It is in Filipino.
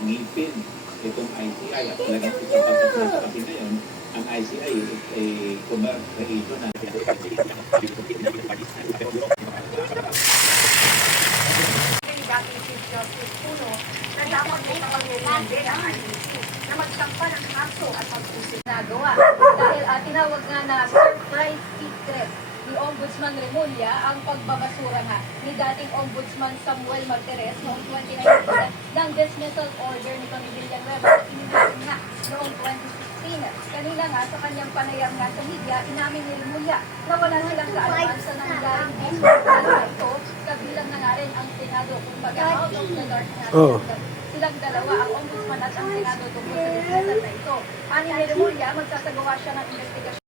Ngipin itong ICI at talagang isang pagkakasa kasi ngayon ang ICI is a creation na dating Chief Justice Puno na dapat ay pangyayari ang ICC na magsampa ng kaso at pag-usip nagawa. Dahil tinawag nga na surprise secret ni Ombudsman Remulla ang pagbabasura nga ni dating Ombudsman Samuel Martires noong 2019 ng dismissal order ni Villanueva at inihain nga noong 2016. Kanina nga sa kanyang panayam nga sa media, inamin ni Remulla na wala silang kaalam sa nangyaring dismissal ito, kabilang na nga rin ang Senado kung out of the dark na silang dalawa, ang Ombudsman at ang Senado tungkol sa dismissal na ito. Ani ni Remulla, magsasagawa siya ng investigasyon